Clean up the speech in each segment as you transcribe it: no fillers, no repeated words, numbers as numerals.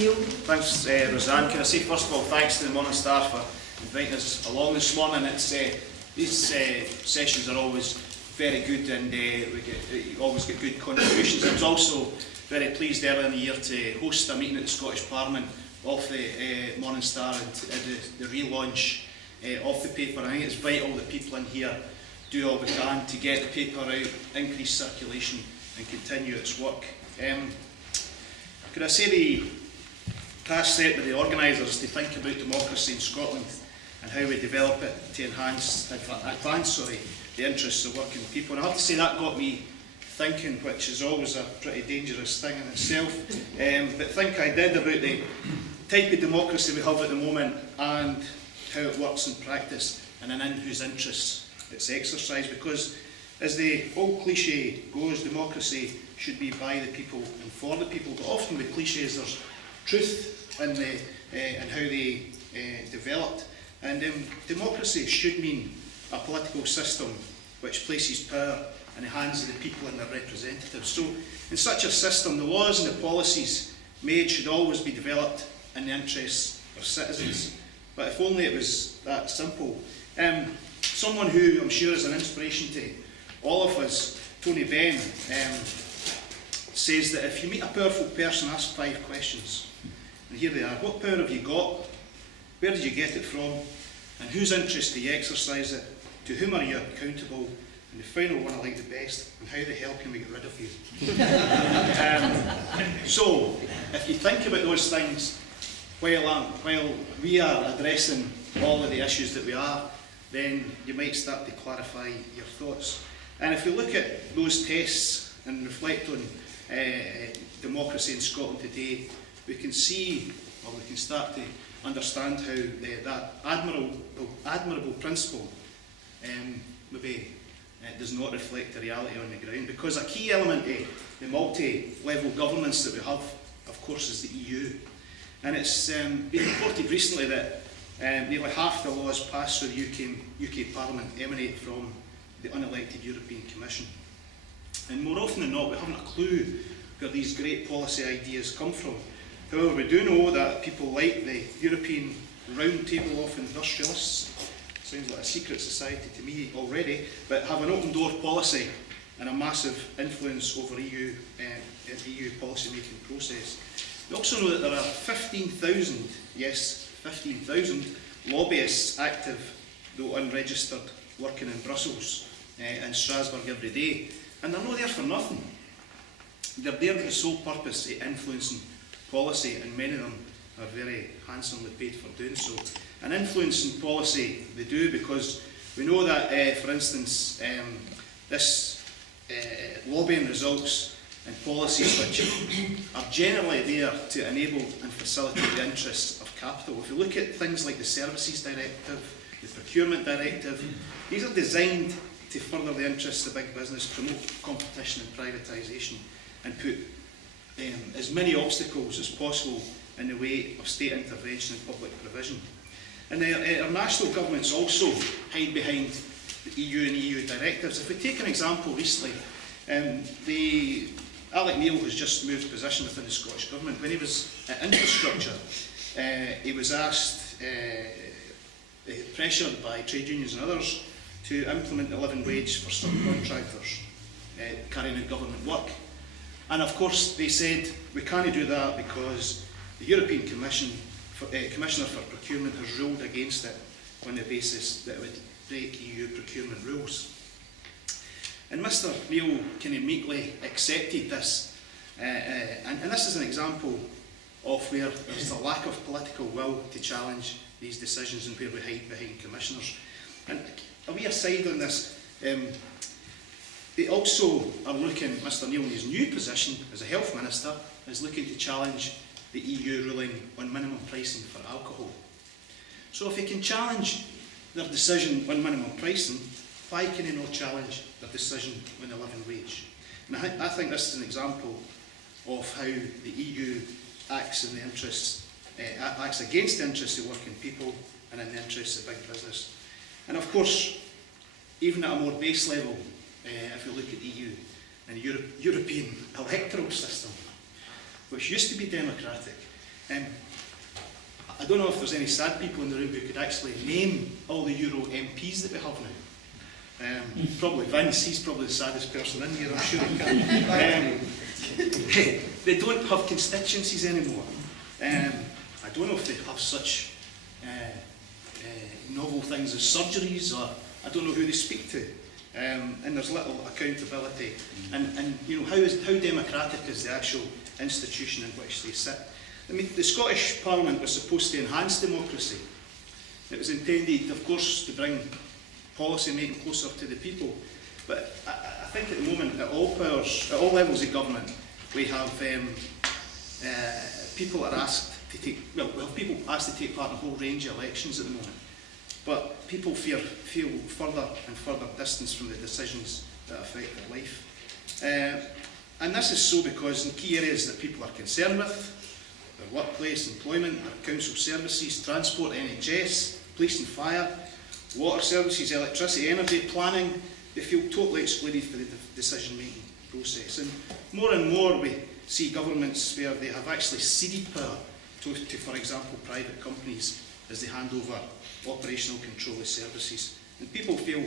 Neil. Thanks, Roseanne. Can I say first of all thanks to the Morning Star for inviting us along this morning. These sessions are always very good, and we always get good contributions. I was also very pleased earlier in the year to host a meeting at the Scottish Parliament of the Morning Star and the relaunch of the paper. I think it's vital that people in here do all they can to get the paper out, increase circulation and continue its work. Could I say the task set by the organisers to think about democracy in Scotland and how we develop it to advance the interests of working people. And I have to say that got me thinking, which is always a pretty dangerous thing in itself, but think I did about the type of democracy we have at the moment and how it works in practice and in whose interests it's exercised. Because as the old cliche goes, democracy should be by the people and for the people, but often with cliches there's truth in how they developed. And democracy should mean a political system which places power in the hands of the people and their representatives. So in such a system, the laws and the policies made should always be developed in the interests of citizens. But if only it was that simple. Someone who I'm sure is an inspiration to all of us, Tony Benn, says that if you meet a powerful person, ask 5 questions. And here they are. What power have you got? Where did you get it from? And whose interest do you exercise it? To whom are you accountable? And the final one I like the best, and how the hell can we get rid of you? So, if you think about those things while we are addressing all of the issues that we are, then you might start to clarify your thoughts. And if you look at those tests and reflect on democracy in Scotland today, we can see, or we can start to understand how that admirable principle maybe does not reflect the reality on the ground. Because a key element of the multi-level governance that we have, of course, is the EU. And it's been reported recently that nearly half the laws passed through the UK Parliament emanate from the unelected European Commission. And more often than not, we haven't a clue where these great policy ideas come from. However, we do know that people like the European Round Table of Industrialists, sounds like a secret society to me already, but have an open door policy and a massive influence over the EU policy making process. We also know that there are 15,000, yes, 15,000 lobbyists active, though unregistered, working in Brussels and Strasbourg every day. And they're not there for nothing. They're there with the sole purpose of influencing policy, and many of them are very handsomely paid for doing so. And influencing policy they do because we know that, for instance, this lobbying results in policies which are generally there to enable and facilitate the interests of capital. If you look at things like the Services Directive, the Procurement Directive, these are designed to further the interests of big business, promote competition and privatisation, and put as many obstacles as possible in the way of state intervention and public provision. And our national governments also hide behind the EU and EU directives. If we take an example recently, Alec Neil has just moved position within the Scottish Government. When he was at infrastructure, he was asked, pressured by trade unions and others, to implement the living wage for subcontractors carrying out government work. And of course they said, we can't do that because the European Commissioner for Procurement has ruled against it on the basis that it would break EU procurement rules. And Mr Neil kind of meekly accepted this, and this is an example of where there's a lack of political will to challenge these decisions and where we hide behind commissioners. And a wee aside on this, they also are looking, Mr Neil in his new position as a Health Minister, is looking to challenge the EU ruling on minimum pricing for alcohol. So if he can challenge their decision on minimum pricing, why can he not challenge their decision on the living wage? And I think this is an example of how the EU acts in the interests, acts against the interests of working people and in the interests of big business. And of course, even at a more base level, if you look at the EU and the European electoral system, which used to be democratic, I don't know if there's any sad people in the room who could actually name all the Euro MPs that we have now. Probably Vince, he's probably the saddest person in here, I'm sure he can. They don't have constituencies anymore. I don't know if they have such novel things as surgeries, or I don't know who they speak to. And there's little accountability. And you know, how democratic is the actual institution in which they sit? I mean, the Scottish Parliament was supposed to enhance democracy. It was intended, of course, to bring policy making closer to the people. But I think at the moment, at all powers, at all levels of government, we have people are asked to take, well, we have people asked to take part in a whole range of elections at the moment. But people feel further and further distance from the decisions that affect their life. And this is so because in key areas that people are concerned with, their workplace, employment, their council services, transport, NHS, police and fire, water services, electricity, energy, planning, they feel totally excluded from the decision-making process. And more we see governments where they have actually ceded power to, for example, private companies as they hand over operational control of services. And people feel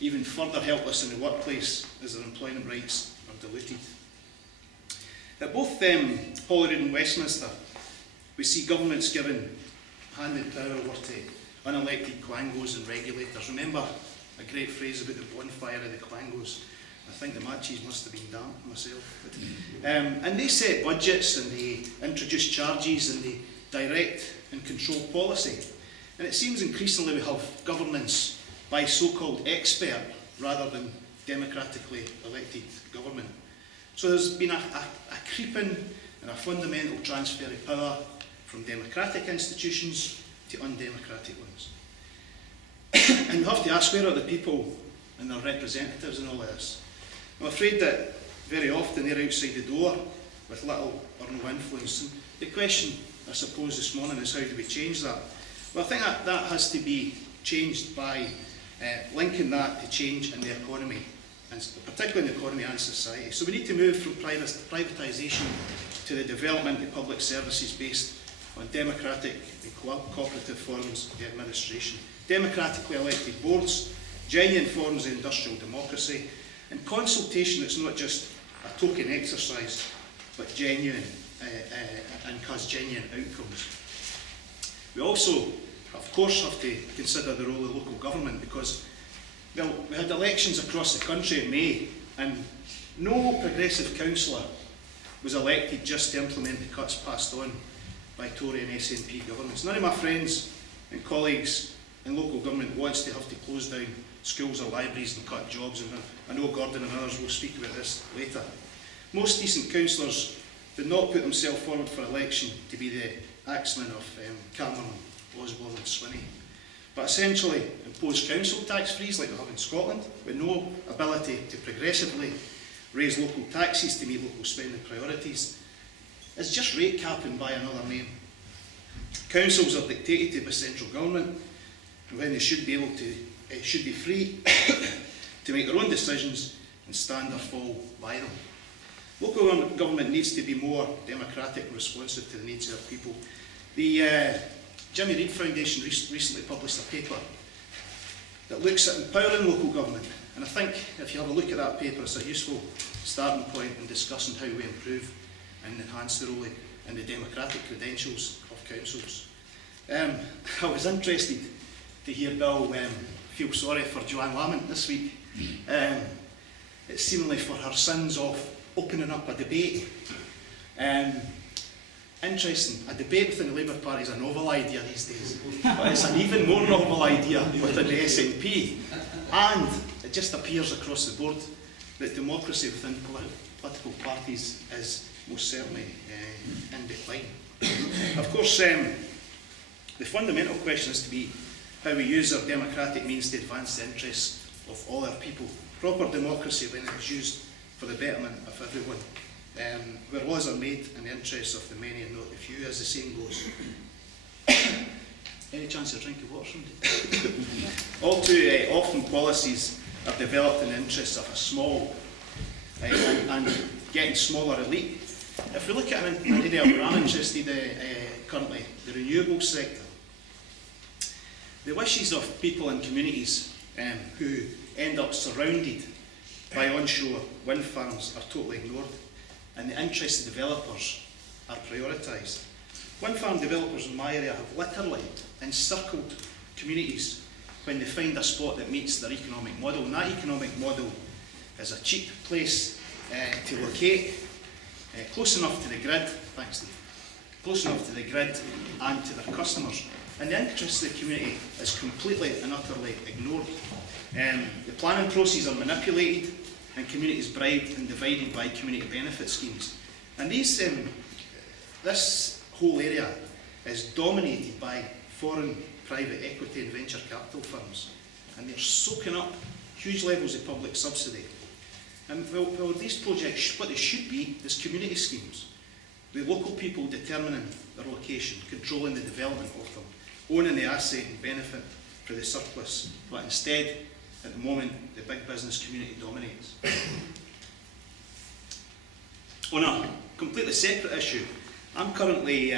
even further helpless in the workplace as their employment rights are diluted. At both Holyrood and Westminster, we see governments handing power over to unelected quangos and regulators. Remember a great phrase about the bonfire of the quangos? I think the matches must have been damp myself. But, and they set budgets and they introduce charges and they direct and control policy. And it seems increasingly we have governance by so-called expert rather than democratically elected government. So there's been a creeping and a fundamental transfer of power from democratic institutions to undemocratic ones. And you have to ask, where are the people and their representatives in all this? I'm afraid that very often they're outside the door with little or no influence. And the question, I suppose, this morning is how do we change that? Well, I think that has to be changed by linking that to change in the economy, and particularly in the economy and society. So we need to move from privatisation to the development of public services based on democratic and cooperative forms of administration, democratically elected boards, genuine forms of industrial democracy, and consultation that's not just a token exercise, but genuine and has genuine outcomes. We also, of course, have to consider the role of local government because, well, we had elections across the country in May and no progressive councillor was elected just to implement the cuts passed on by Tory and SNP governments. None of my friends and colleagues in local government wants to have to close down schools or libraries and cut jobs, and I know Gordon and others will speak about this later. Most decent councillors did not put themselves forward for election to be the axemen of Cameron, Osborne and Swinney, but essentially impose council tax freeze like we have in Scotland, with no ability to progressively raise local taxes to meet local spending priorities. It's just rate capping by another name. Councils are dictated to by central government, and when they should be able to, should be free to make their own decisions and stand or fall by them. Local government needs to be more democratic and responsive to the needs of our people. The Jimmy Reid Foundation recently published a paper that looks at empowering local government, and I think if you have a look at that paper, it's a useful starting point in discussing how we improve and enhance the role and the democratic credentials of councils. I was interested to hear Bill feel sorry for Joanne Lamont this week. It's seemingly for her sins of opening up a debate. Interesting, a debate within the Labour Party is a novel idea these days, but it's an even more novel idea within the SNP. And it just appears across the board that democracy within political parties is most certainly in decline. Of course, the fundamental question is to be how we use our democratic means to advance the interests of all our people. Proper democracy when it's used for the betterment of everyone, where laws are made in the interests of the many and not the few, as the saying goes. Any chance of a drink of water, somebody? All too often policies are developed in the interests of a small and getting smaller elite. If we look at an area where I'm interested, currently, the renewables sector. The wishes of people and communities who end up surrounded by onshore wind farms are totally ignored, and the interests of developers are prioritised. Wind farm developers in my area have literally encircled communities when they find a spot that meets their economic model, and that economic model is a cheap place to locate, close enough to the grid, thanks Steve, close enough to the grid and to their customers. And the interests of the community is completely and utterly ignored. The planning processes are manipulated and communities bribed and divided by community benefit schemes. And this whole area is dominated by foreign private equity and venture capital firms, and they're soaking up huge levels of public subsidy. And well, these projects, what they should be is community schemes, with local people determining their location, controlling the development of them, owning the asset and benefit for the surplus. But instead, at the moment, the big business community dominates. On a completely separate issue, I'm currently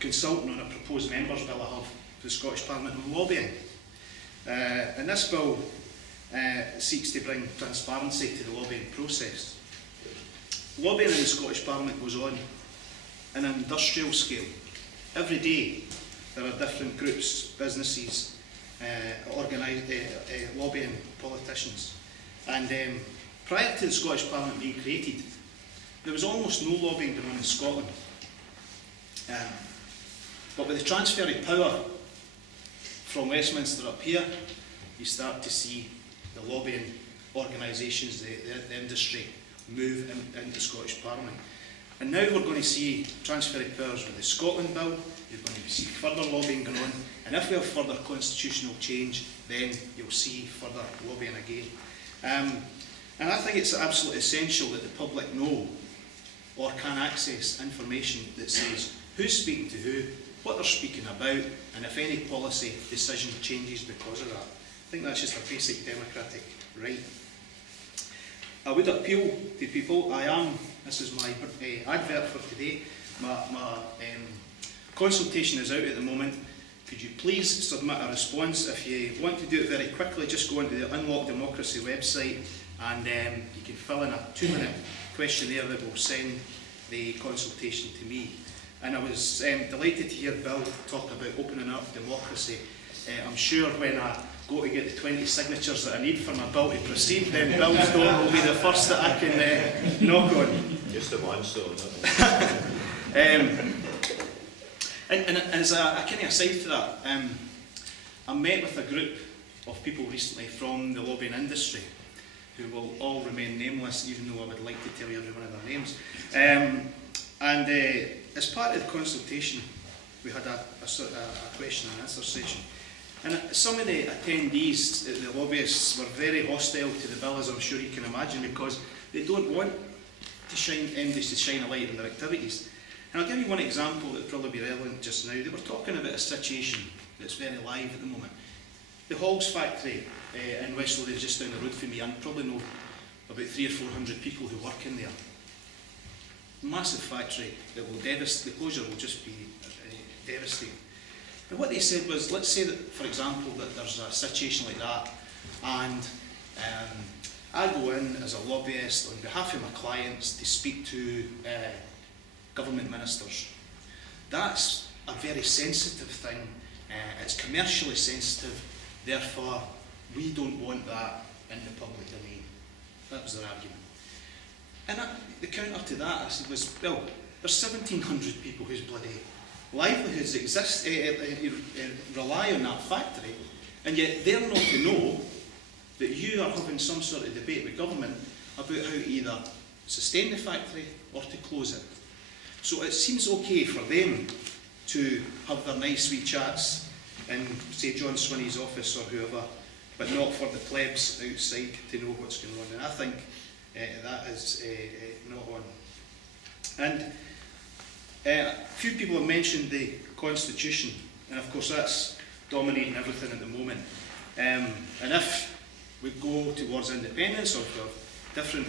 consulting on a proposed members' bill I have for the Scottish Parliament on lobbying. And this bill seeks to bring transparency to the lobbying process. Lobbying in the Scottish Parliament goes on in an industrial scale. Every day there are different groups, businesses, lobbying politicians. And prior to the Scottish Parliament being created, there was almost no lobbying going on in Scotland. But with the transfer of power from Westminster up here, you start to see the lobbying organisations, the industry, move into the Scottish Parliament. And now we're going to see transfer of powers with the Scotland Bill. You're going to see further lobbying going on, and if we have further constitutional change, then you'll see further lobbying again. And I think it's absolutely essential that the public know or can access information that says who's speaking to who, what they're speaking about, and if any policy decision changes because of that. I think that's just a basic democratic right. I would appeal to people. This is my advert for today. My consultation is out at the moment. Could you please submit a response? If you want to do it very quickly, just go onto the Unlock Democracy website and you can fill in a 2-minute questionnaire that will send the consultation to me. And I was delighted to hear Bill talk about opening up democracy. I'm sure when I go to get the 20 signatures that I need for my bill to proceed, then Bill's door will be the first that I can knock on. Just a one, so. And as a kind of aside to that, I met with a group of people recently from the lobbying industry who will all remain nameless, even though I would like to tell you every one of their names. As part of the consultation, we had a question and answer session. And some of the attendees, the lobbyists, were very hostile to the bill, as I'm sure you can imagine, because they don't want MDs to shine a light on their activities. And I'll give you one example that will probably be relevant just now. They were talking about a situation that's very live at the moment. The Halls factory in West Lothians, just down the road from me, I probably know about 300 or 400 people who work in there. Massive factory that will devastate, the closure will just be devastating. And what they said was, let's say that, for example, that there's a situation like that, and I go in as a lobbyist on behalf of my clients to speak to government ministers. That's a very sensitive thing. It's commercially sensitive, therefore we don't want that in the public domain. That was their argument. And the counter to that, I said, was, well, there's 1,700 people whose bloody livelihoods exist, rely on that factory, and yet they're not to know that you are having some sort of debate with government about how to either sustain the factory or to close it. So it seems okay for them to have their nice wee chats in, say, John Swinney's office or whoever, but not for the plebs outside to know what's going on. And I think that is not on. And a few people have mentioned the Constitution, and of course that's dominating everything at the moment. And if we go towards independence, or different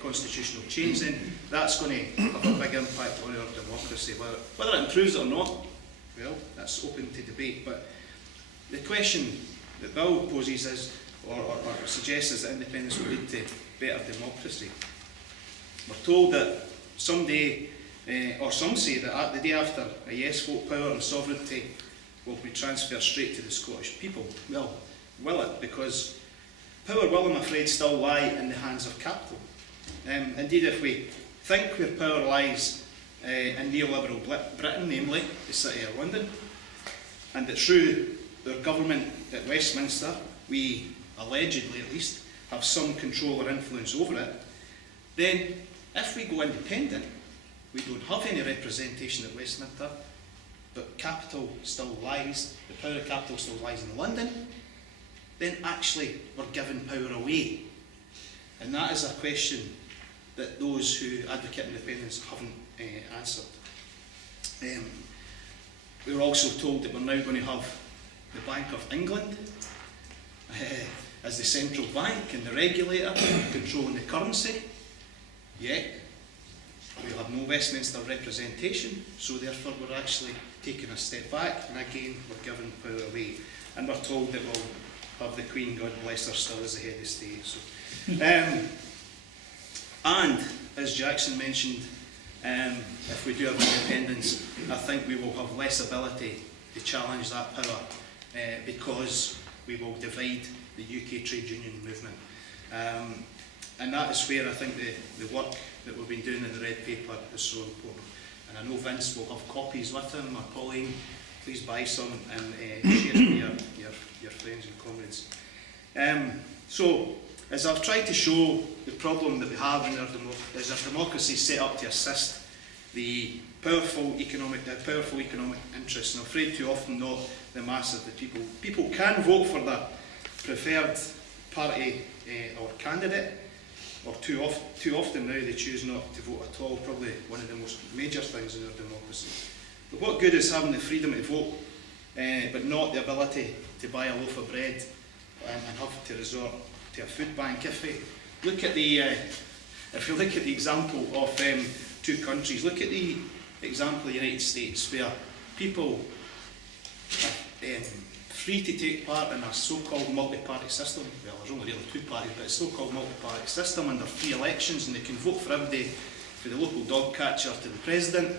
constitutional change, then that's going to have a big impact on our democracy. Whether it improves it or not, well, that's open to debate. But the question that Bill poses is, or suggests, is that independence will lead to better democracy. We're told that someday, or some say that the day after a yes vote, power and sovereignty will be transferred straight to the Scottish people. Well, will it? Because power will, I'm afraid, still lie in the hands of capital. Indeed, if we think where power lies in neoliberal Britain, namely the City of London, and that through their government at Westminster, we, allegedly at least, have some control or influence over it, then if we go independent, we don't have any representation at Westminster, but capital still lies, the power of capital still lies in London, then actually we're giving power away. And that is a question that those who advocate independence haven't answered. We were also told that we're now going to have the Bank of England as the central bank and the regulator controlling the currency, yet we have no Westminster representation, so therefore we're actually taking a step back, and again we're giving power away. And we're told that we'll have the Queen, God bless her, still as the head of state. So, and as Jackson mentioned, if we do have independence, I think we will have less ability to challenge that power because we will divide the UK trade union movement. And that is where I think the work that we've been doing in the red paper is so important. And I know Vince will have copies with him, or Pauline, please buy some and share it with your friends and comrades. So, as I've tried to show, the problem that we have in our democracy set up to assist the powerful economic interests, and I'm afraid too often not the mass of the people. People can vote for the preferred party or candidate, or too often now they choose not to vote at all, probably one of the most major things in our democracy. But what good is having the freedom to vote, but not the ability to buy a loaf of bread and have to resort to a food bank? If we look at the example of two countries, look at the example of the United States, where people are free to take part in a so-called multi-party system. Well, there's only really two parties, but it's a so-called multi-party system, and there are free elections, and they can vote for everybody, for the local dog catcher to the president.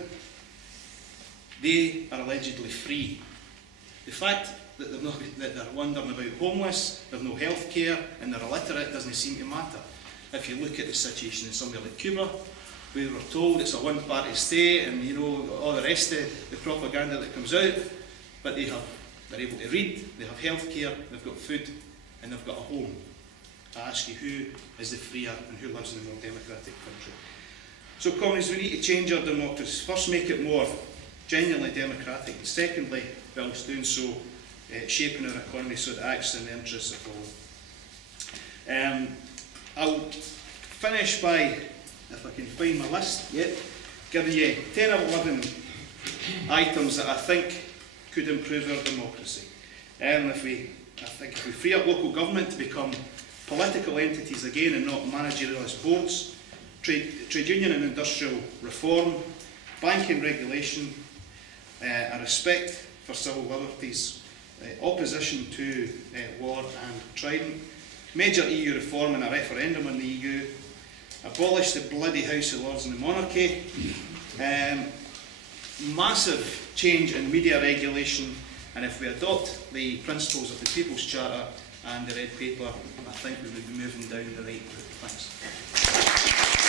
They are allegedly free. The fact that they're wondering about homeless, they've no health care, and they're illiterate doesn't seem to matter. If you look at the situation in somewhere like Cuba, we were told it's a one-party state, and you know all the rest of the propaganda that comes out, but they're able to read, they have health care, they've got food, and they've got a home. I ask you, who is the freer and who lives in a more democratic country? So, comrades, we need to change our democracy. First, make it more genuinely democratic, and secondly, whilst doing so, shaping our economy so it acts in the interests of all. I'll finish by, if I can find my list yet, giving you 10 or 11 items that I think could improve our democracy. If we free up local government to become political entities again and not managerialist boards, trade union and industrial reform, banking regulation, a respect for civil liberties, opposition to war and Trident, major EU reform and a referendum on the EU, abolish the bloody House of Lords and the monarchy, massive change in media regulation, and if we adopt the principles of the People's Charter and the Red Paper, I think we would be moving down the right route. Thanks.